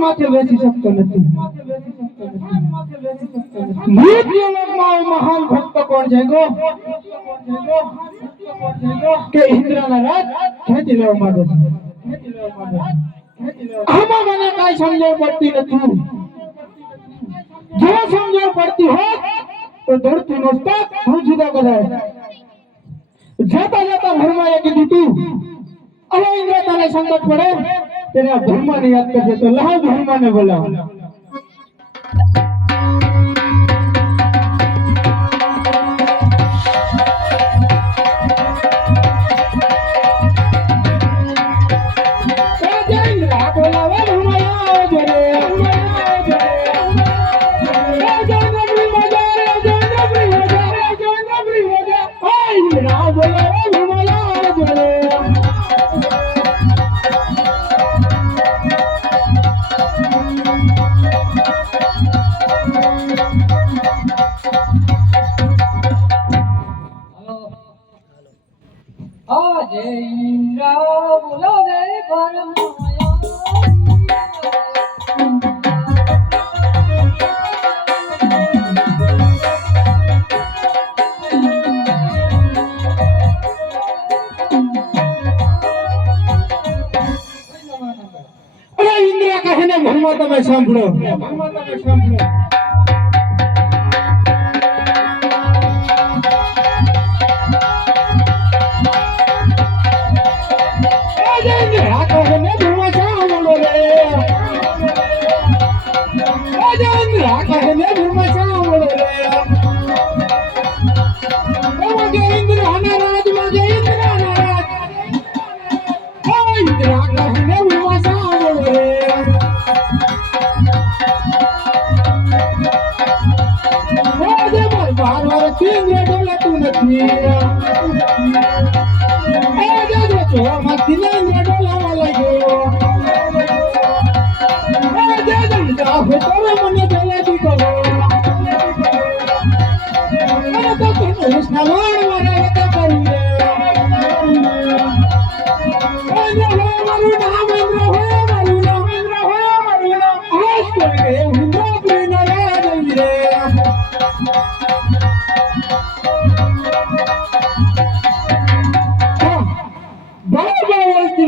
માથે બેસી શકતો નથી. મૃત્યુ લોકમાં મહાન ભક્ત કોણ છે ગો કે ઇન્દ્રના રાજ ખેંચી લેવા માંગે છે. આમાં મને કાંઈ સમજણ પડતી નથી. જો સમજણ પડતી હોત તો ધરતી મસ્તક હું જુદા કરાય. જતા જતા ભરમાએ કીધું તું હવે ઇન્દ્ર તને સંકટ પડે તેના ભરમાને યાદ કરજે. તો લાવ ભરમાને બોલાવ. તમે સાંભળો.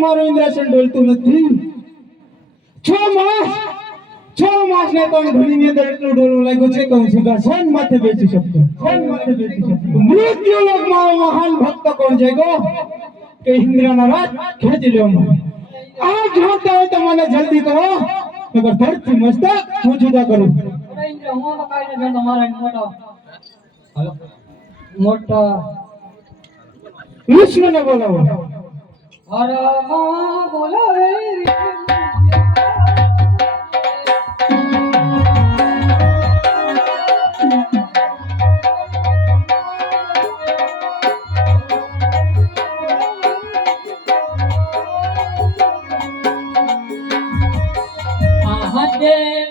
મારો ઇન્દ્રાસન ડોલતું નથી. 6 માસ ને તો ઘણી અંદર એટલું ડોલવું લાગ્યું છે કે હું સિંહાસન માથે બેસી શકતો. મૃત્યુ લોકમાં મહાન ભક્ત કોણ છે ગો કે ઇન્દ્રના રાજ ખેંચી લેવા. આ જોતા હોય તો મને જલ્દી કહો નકર ધરતી મસ્તક હું જુદા કરું. ઇન્દ્ર હું તો કાઈ ન જાણતો. મારા મોટા વિષ્ણુને બોલાવો. હરમાં બોલાવે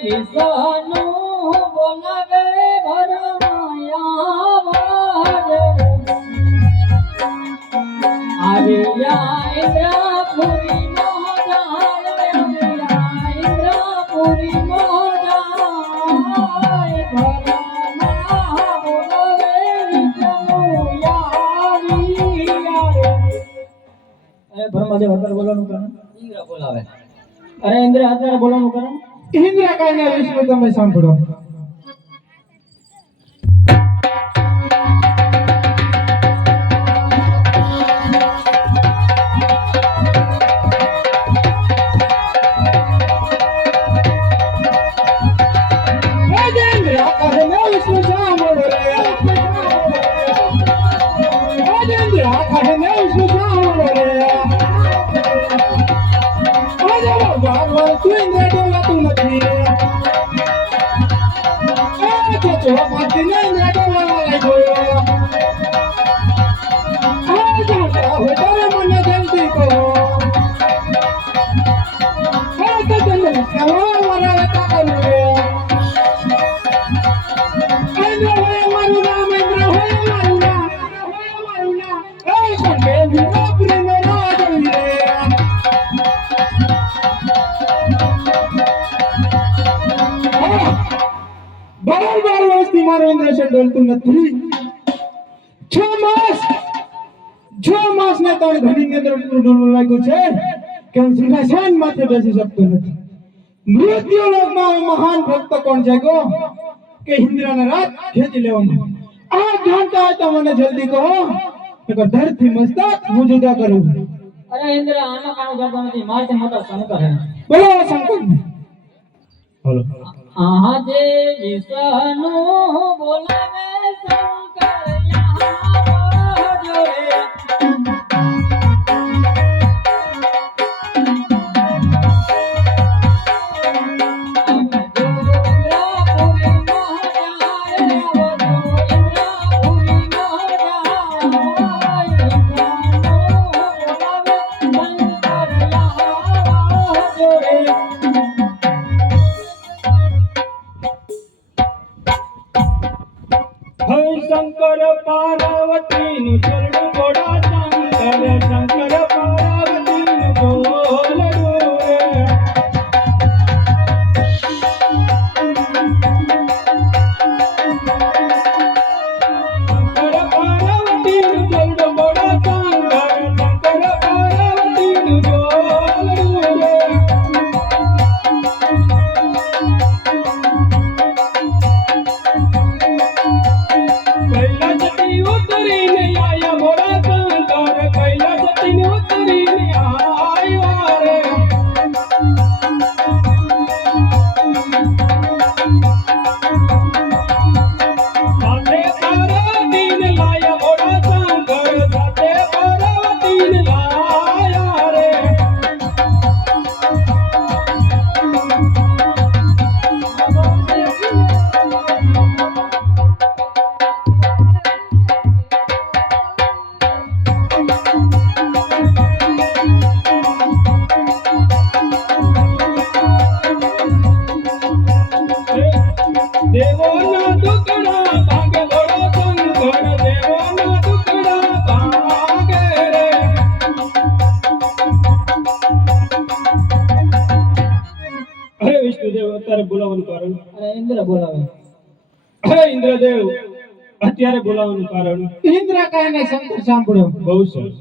વિષ્ણુ બોલાવે ભરમાયા આવ્યા ઇન્દ્રપુરી ઇન્દ્રપુરી ભરમાદેવ અત્યારે બોલવાનું ઇન્દ્ર બોલાવે. અરે ઇન્દ્ર અત્યારે બોલવાનું કરો. ઇન્દ્ર કાને વિષ્ણુ તમે સાંભળો. ડોલતું નથી. 6 માસ ને ત્રણ ઘડી ની અંદર એટલું ડોલવું લાગ્યું છે કે હું સિંહાસન માથે બેસી શકતો નથી. મૃત્યુ લોકમાં મહાન ભક્ત કોણ જાગ્યો કે ઇન્દ્રના રાત ખેંચી લેવામાં. આ જાણતા હોય તો મને જલ્દી કહો, નકર ધરથી મસ્તક હું જુદા કરું. અરે ઇન્દ્ર આનો કામ કરતો નથી. મારથી મોટો શંકર હે. બોલો શંકર. બોલો. આહા જે વિષ્ણુ બોલાવે શંકર યા જોરે. શંકર પાર્વતી નું ચરણું ગોડા શંકર શંકર પાર્વતી નું બોલડું રે. શંકર પાર્વતી નું ચરણું ગોડા શંકર શંકર પાર્વતી નું બોલડું રે. દેવોના દુકડા ભાગે બોલો શંકર દેવોના દુકડા ભાગે રે. અરે વિષ્ણુદેવ અત્યારે બોલાવવાનું કારણ? અરે ઇન્દ્ર બોલાવે. અરે ઇન્દ્રદેવ અત્યારે બોલાવવાનું કારણ? ઇન્દ્ર કાને શંકર સાંભળો. બહુ સરસ.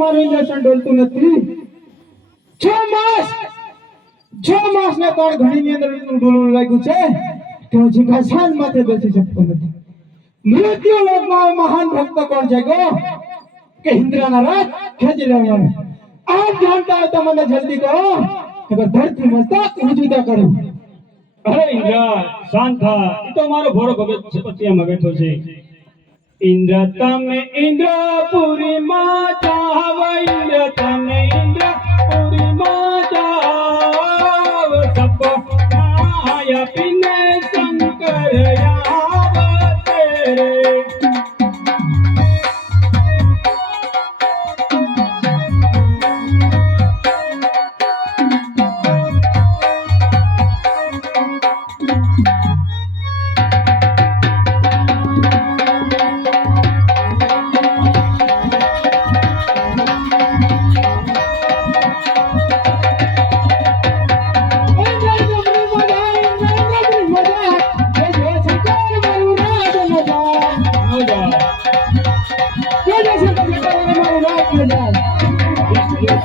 મારું ઇન્દ્રસન ડોલતું નથી. 6 માસ ને 3 ઘડી ની અંદર એટલું ડોલવું લાગ્યું છે કે હું સિંહાસન માથે બેસી શકતો નથી. મૃત્યુ લોકમાં મહાન ભક્ત કોણ જાગ્યો કે ઇન્દ્રના રાજ ખેંચી લેવાનું. આપ જાણતા હોય તો મને જલ્દી કહો, નકર ધરતી મસ્તક ઉજુદા કરું. અરે ઇન્દ્ર શાંત થા, એ તો મારો ભોળો ભગત છપતિયામાં બેઠો છે. ઇન્દ્ર તમે ઇન્દ્રપુરીમાં જાવ, ઇન્દ્ર તમે ઇન્દ્રપુરીમાં જાવ, સપનાય પીને શંકર આવતે રે.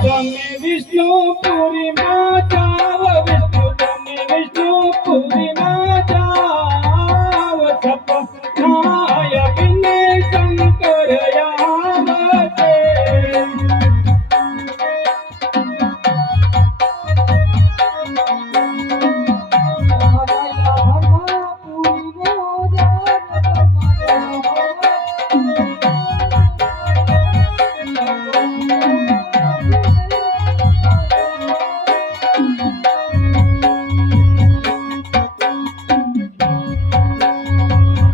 તમે વિષ્ણુપુરીમાં જાવ, વિષ્ણુ તમે વિષ્ણુપુરીમાં જાવ, સપનાય પીને શંકર આવતે.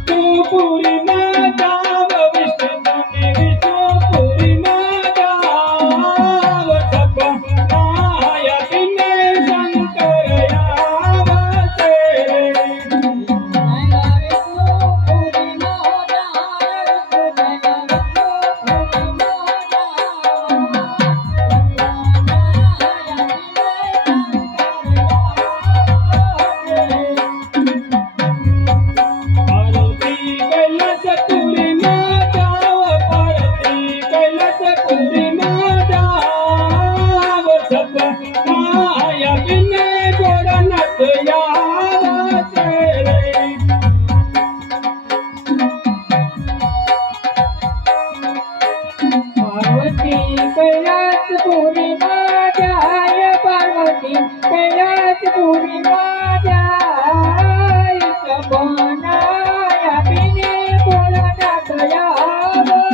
વિષ્ણુપુરીમાં જાવ, વિષ્ણુ તમે વિષ્ણુપુરીમાં જાવ, સપનાય પીને શંકર આવતે રે. પાર્વતી કૈલાસપુરીમાં જાવ, પાર્વતી કૈલાસપુરીમાં જાવ, સપનાય પીને ભોળાનાથ આવતે રે. પાર્વતી કૈલાસપુરીમાં જાય, પાર્વતી કૈલાસપુરીમાં જાય, સપનાય આપીને ભોળાનાથ આવજો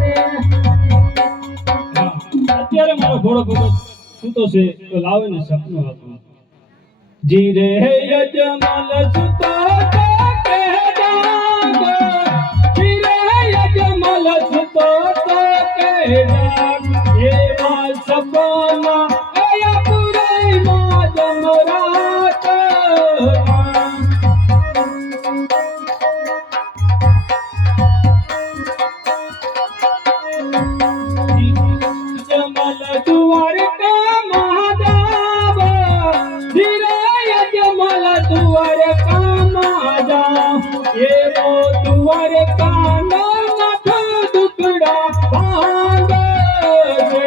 રે. અત્યારે મારો ભોળો ભગત સૂતો છે તો લાવે ને સપનું હતું. જીરે યજમાલ સૂતો તો કે જાગ, જીરે યજમાલ સૂતો તો કે જાગ, એવા સપના આયા પુરાઈમાં જમરાત. જમલ દ્વારકા મહાદેવ, ધીરે જમલ દ્વારકા મહાદેવ, એવો દ્વારકાનો નાથ દુખડા ભાંગે છે.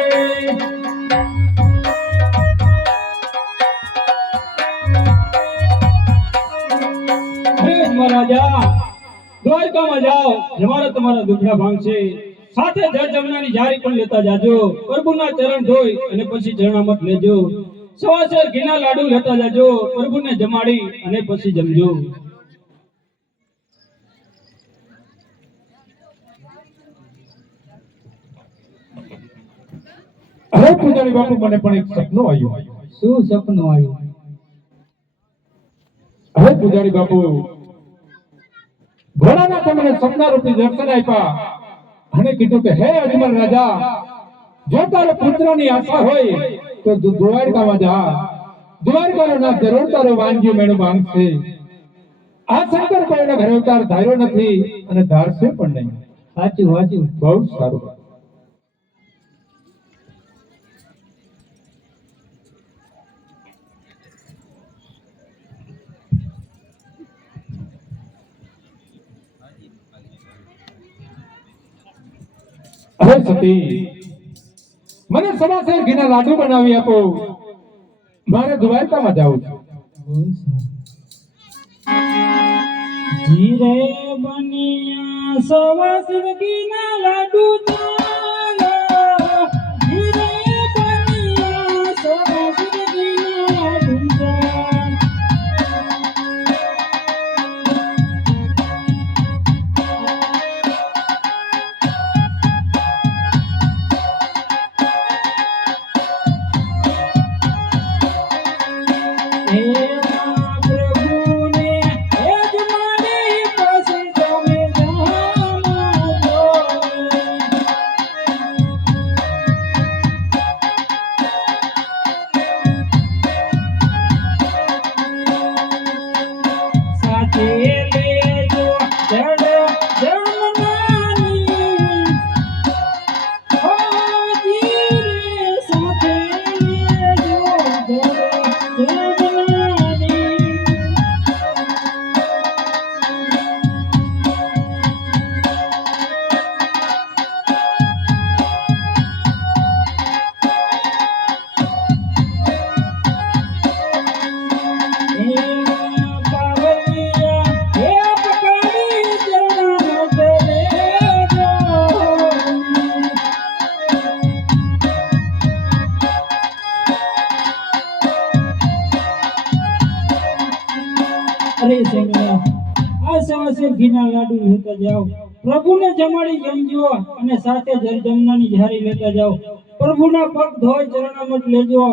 હે મહારાજા, દ્વારકામાં જાઓ, તમારા તમારા દુખડા ભાંગશે. સાથે જળ જમનાની જારી પણ લેતા જાજો. પ્રભુના ચરણ ધોઈ અને પછી ચરણામત લેજો. સવાસર ઘીના લાડુ લેતા જાજો. પ્રભુને જમાડી અને પછી જમજો. હવે પૂજારી બાપુ મને પણ એક સપનું આવ્યું. શું સપનું આવ્યું? હવે પૂજારી બાપુ ભોળાનાથે મને સપના રૂપી દર્શન આપ્યા અને કીધું કે હે અજમલ રાજા, જો તારે પુત્રની આશા હોય તો દ્વારકામાં જા. દ્વારકાનો નાથ જરૂર તારો વાનગી મેળો માંગશે. આ શંકર કોઈના ઘરે અવતાર ધાર્યો નથી અને ધારશે પણ નહીં. સાચું સાચું. બહુ સારું. હવે સતી, મને સવાસેર ઘીના લાડુ બનાવી આપો. મારે દ્વારકામાં જાવું છે. જીરે બનિયા સવાસર ઘીના લાડુ જમીને આ સવાસે ઘીના લાડુ લેતા જાઓ, પ્રભુને જમાડી જમજો અને સાથે જળ જમનાની ઝારી લેતા જાઓ. પ્રભુના પગ ધોઈ ચરણામૃત લેજો.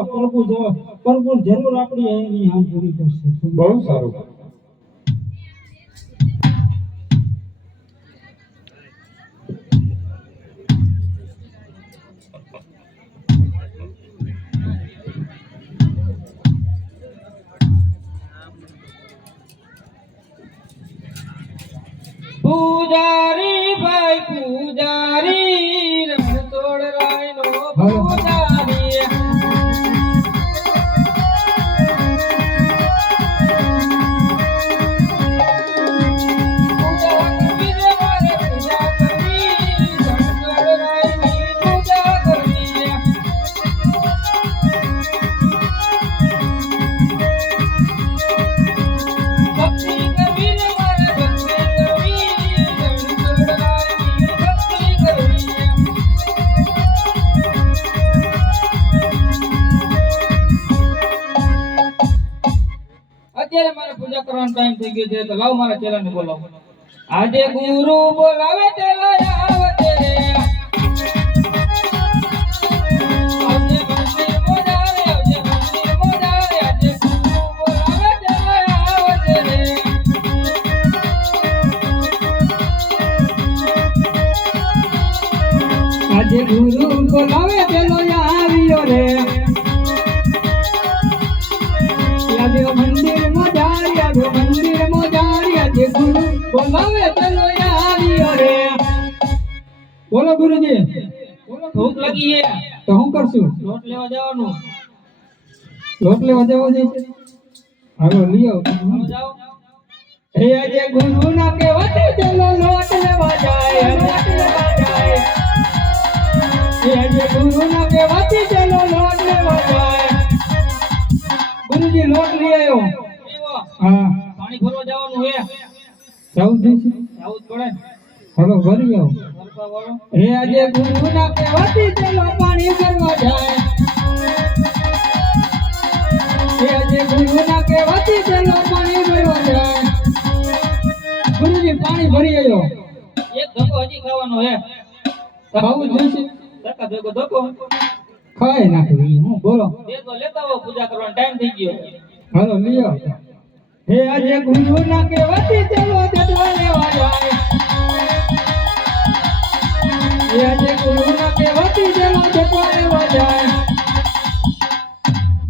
પ્રભુ જરૂર આપણી એની હાથ પૂરી કરશે. બહુ સારું. પૂજારી ભાઈ પૂજારી રણછોડ રાયનો પૂજારી પૂજા કરવી રે મારે પૂજા કરવી રણછોડ રાયની પૂજા કરવી ભક્તિ કરવી રે મારે ભક્તિ કરવી રણછોડ રાયની ભક્તિ કરવી અત્યારે મારે પૂજા કરવાનો ટાઈમ થઈ ગયો છે તો લાવ મારા ચેલાને બોલાવો. આજે ગુરુ બોલાવે ચેલા આવતે રે આજે મંદિર મોજારે આજે મંદિર મોજારે આજે ગુરુ બોલાવે ચેલા આવતે રે આજે ગુરુ બોલાવે પેલો આવ્યો રે. આજે મંદિરમાં જાય, આજે મંદિરમાં જાય, આજે ગુરુ બોલાવે પેલો આવ્યો રે. બોલો ગુરુજી. ભૂખ લાગી છે તો શું કરશું? લોટ લેવા જવાનું. લોટ લેવા જવો છે? હાલો લઈ આવો. તમે જાઓ. હે આજે ગુરુ ના કહેવાથી ચલો લોટ લેવા જાય, લોટ લેવા જાય. હે આજે ગુરુ ના કહેવાથી ચલો લોટ લેવા જાય. ગુરુજી લોટ લઈ આવ્યો. એવો હા પાણી ભરવા જવાનું હે. જવું જઈશું. જાવું જ પડે. હાલો ભરી આવો. ભરવા વાળો હે આજે ગુરુ ના કહેવાથી ચલો પાણી ભરવા જાય. હે આજે ગુરુ ના કહેવાથી ચલો પાણી ભરવા જાય. ગુરુજી પાણી ભરી આવ્યો. એક ધક્કો હજી ખાવાનો હે. ખાવું જોઈશે. ધક્કા ભેગો ધક્કો ખાઈ નાખવી. હું બોલો. બે તો લેતા આવો, પૂજા કરવાનો ટાઈમ થઈ ગયો. હાલો લઈ આવો. હે આજે ગુરુ ના કહેવાથી ચલો જટવા લેવા જાય. હે આજે ગુરુ ના કહેવાથી ચલો જટવા લેવા જાય.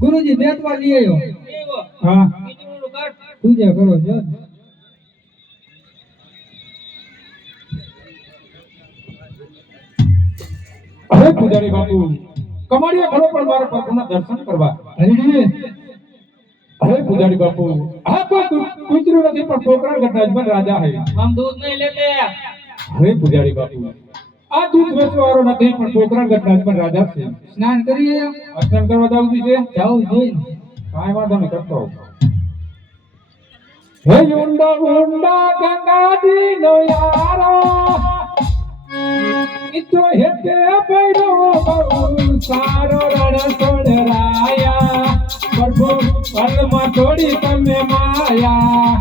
ગુરુજી બેટવા લઈ આવ્યો. એવો હા ખીચડીનું કાઢ. પૂજા કરો છો. અરે પૂજારી બાપુ, કમાડીએ ખરો પણ મારા પ્રભુના દર્શન કરવા. હરીજી અરે પૂજારી બાપુ, આ કોઈ કૂતરું નથી પણ પોકરણ ગઢરાજમાં રાજા હે. हम दूध नहीं लेते। અરે પૂજારી બાપુ, આ દૂધ વેચવાવાળો નથી પણ પોકરણ ગઢરાજમાં રાજા છે. સ્નાન કરીએ. સ્નાન કરવા જવું છે? જાવું જોઈએ. કાંઈ વાંધો નહીં, કરતો આવું. હે ઊંડા ઊંડા ગંગાજી નો યારો, ઈતો હેતે પૈરો બહુ સારો રણછોડ રાયા. પ્રભુ પલમાં તોડી તમે માયા.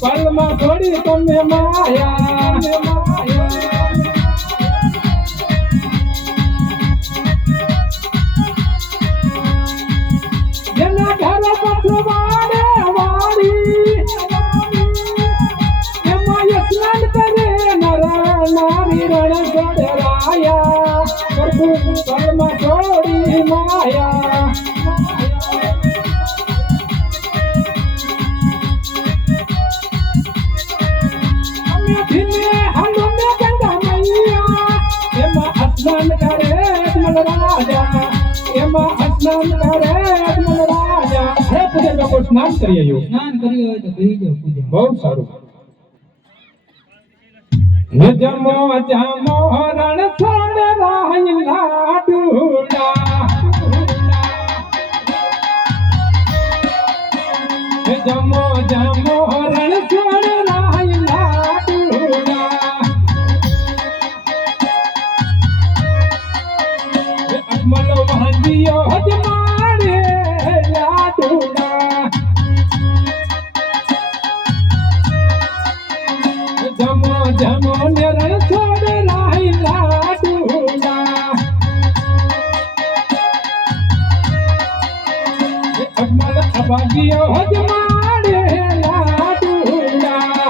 પલમાં છોડી તમે માયા. જેના ઘર પછવાડે વાળી, એમાં સ્નાન કરે નર નારી રણછોડ રાયા. પ્રભુ પલમાં છોડી માયા. સ્નાન કરે અજમલ રાજા, એમાં સ્નાન કરે અજમલ રાજા. હે પૂજા લોકો સ્નાન કરી આવ્યો. સ્નાન કર્યું હોય તો કરી જાઓ પૂજા. બહુ સારું. હે જમો જમો રણ છોડ રાહી લાડુડા હે જમો જમો રણ છોડ રાહી લાડુડા હે અજમલો વહંદિયો હજમાડે લાડુડા જમો જમો રણ છોડ રાહી લાડુડા અજમલ અભાગીયો હજમાડે લાડુડા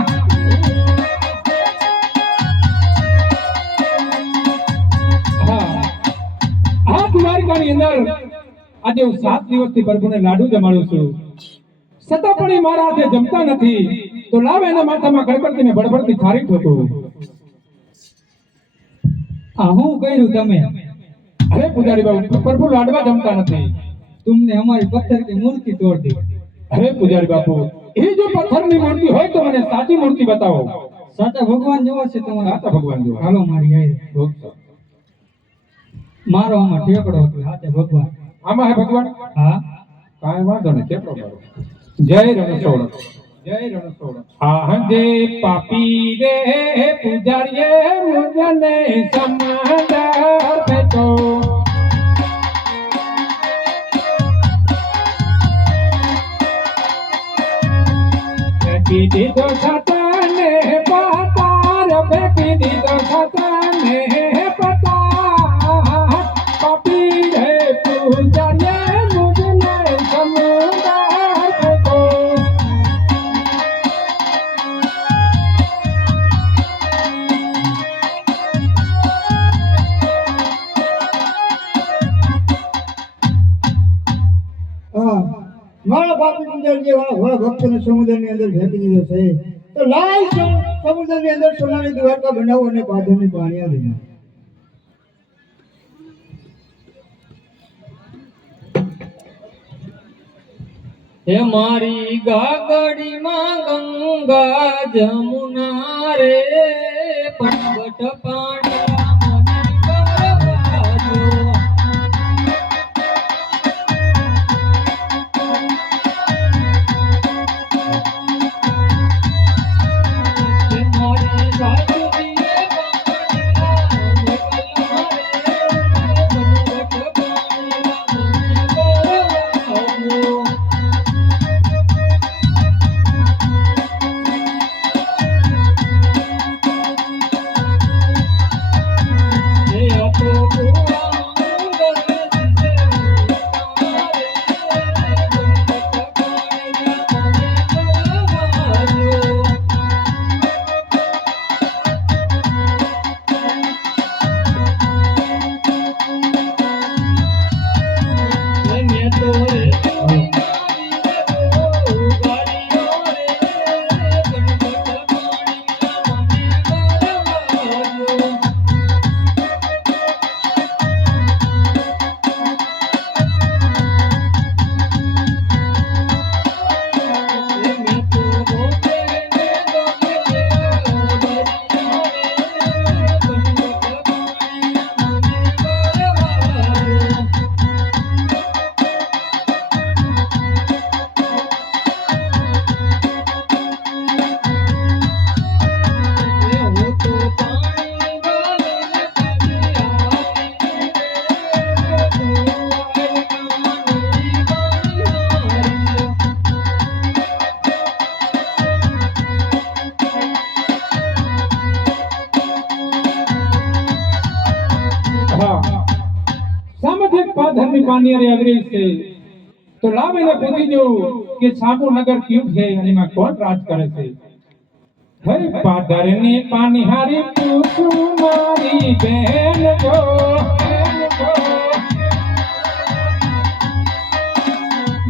આ દ્વારકાની અંદર આજે હું 7 દિવસથી પ્રભુને લાડુ જમાડું છું છતાં પણ એ મારા હાથે જમતા નથી તો લાવ એના માથામાં ગણપતિ ને બળબડતી થારી ઠોકો આ હું કર્યું તમે અરે પૂજારી બાપુ પ્રભુ લાડવા જમતા નથી तुमने हमारी पत्थर की मूर्ति तोड़ दी અરે પૂજારી બાપુ એ જો પથ્થરની મૂર્તિ હોય તો મને સાચી મૂર્તિ બતાવો साचा भगवान जो છે તમારા સાચા ભગવાન જો હાલો મારી આઈ મારો આમાં ઠેકડો હતો સાચા ભગવાન આમાં હે ભગવાન હા કાંઈ વાંધો નહીં કેટલો મારો જય રણછોડ જય રણછોડ આહે પાપી રે પૂજારીએ મુજને સમંદર બેઠો બેટી દીધો સાતાને પતાર બેટી દીધો સાતાને પતાર પાપી રે પૂજારીએ મુજને સમંદર બેઠો મારા બાપુ જે વાળા ભક્તોને સમુદ્રની અંદર ફેંકી દીધો છે તો લાય સમુદ્રની અંદર સોનાની દ્વારકા બનાવો અને પાદરની પાણી લઈ હે મારી ગાગડીમાં ગંગા જમુના રે પંગટ પાણી સામાજિક પાધરની પાનિયારી અગ્રેસ છે તો લાવીને પૂછી જો કે સાબુ નગર ક્યું છે અને એમાં કોણ રાજ કરે છે હરે પાધરની પાનિહારી પૂછું મારી બેન જો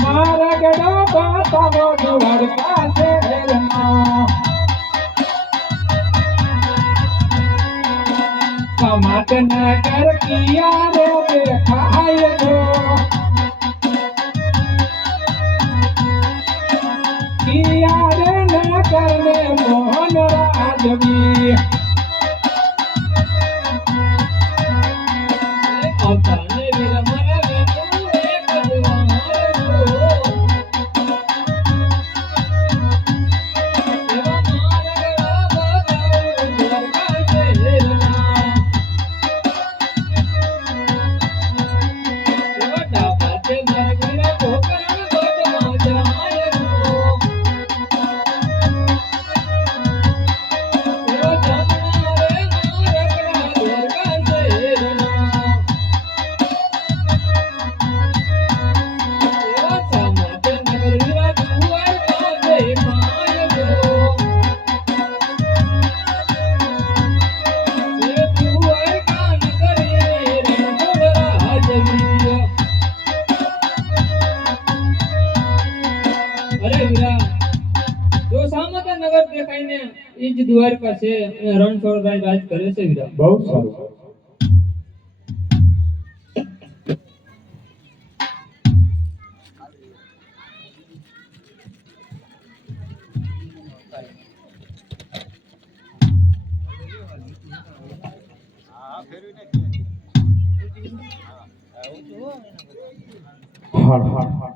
મારા ગડો બતાવો દ્વારકા શહેરનો समाट नगर किया रे देखाय दो किया रे नगर में मोहन राजवी કઈ ને ઈ જ દ્વારકા છે અને રણછોડરાય રાજ કરે છે વીરા. બહુ સારું. હા હા હા.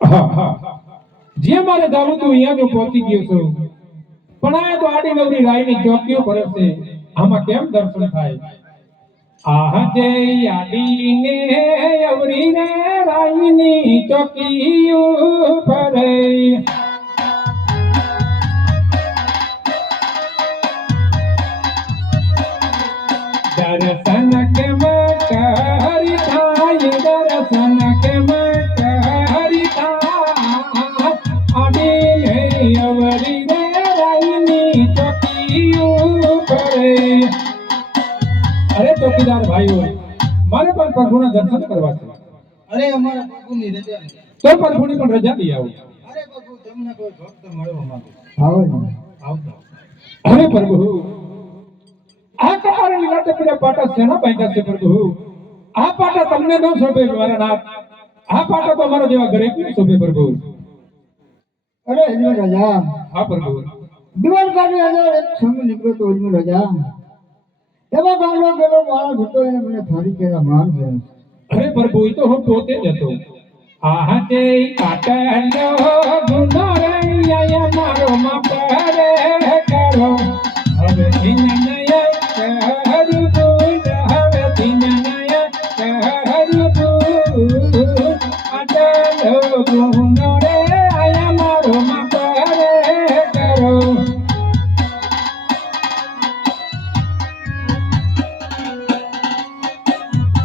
હા હા. જે મારે જાવું તું અહીંયા જો પહોંચી ગયો છું, પણ આ તો આડી નવરી રાયની ચોકીઓ ભરે છે, આમાં કેમ દર્શન થાય? આહ જે આડીને અવરી રે રાયની ચોકીઓ ભરે, દર્શન કેમ કરી થાય, દર્શન કેમ કરી થાય, આડીને અવરી રે રાયની ચોકીઓ ભરે. અરે ચોકીદાર ભાઈઓ, મારે પણ પ્રભુના દર્શન કરવા છે. અરે અમારા પ્રભુની રજા નથી. તો પ્રભુની પણ રજા લઈ આવો. અરે પ્રભુ તમને કોઈ ભક્ત મળવા માંગે આવો ને આવતો. અરે પ્રભુ, આ તમારા લીલાતે પેલા પાટા શેના બાંધ્યા છે પ્રભુ? આ પાટા તમને ન શોભે મારા નાથ. આ પાટા તો મારા જેવા ગરીબને શોભે પ્રભુ. અરે અજમેર રાજા, હા પ્રભુ. દ્વારકાની અંદર એક સંઘ નીકળ્યો તો અજમેર રાજા. એમાં ગામડો ગયેલો માણસ હતો, એને મને થાળી કેરા માર ગયો. અરે પ્રભુ, એ તો હું પોતે જ હતો. આહ તે પાટણનો ગુનો રે, આયા મારો માપરે કરો. હવે દિનનય કરું ભૂલ, હવે દિનનય કરું ભૂલ, પાટણનો ગુનો રે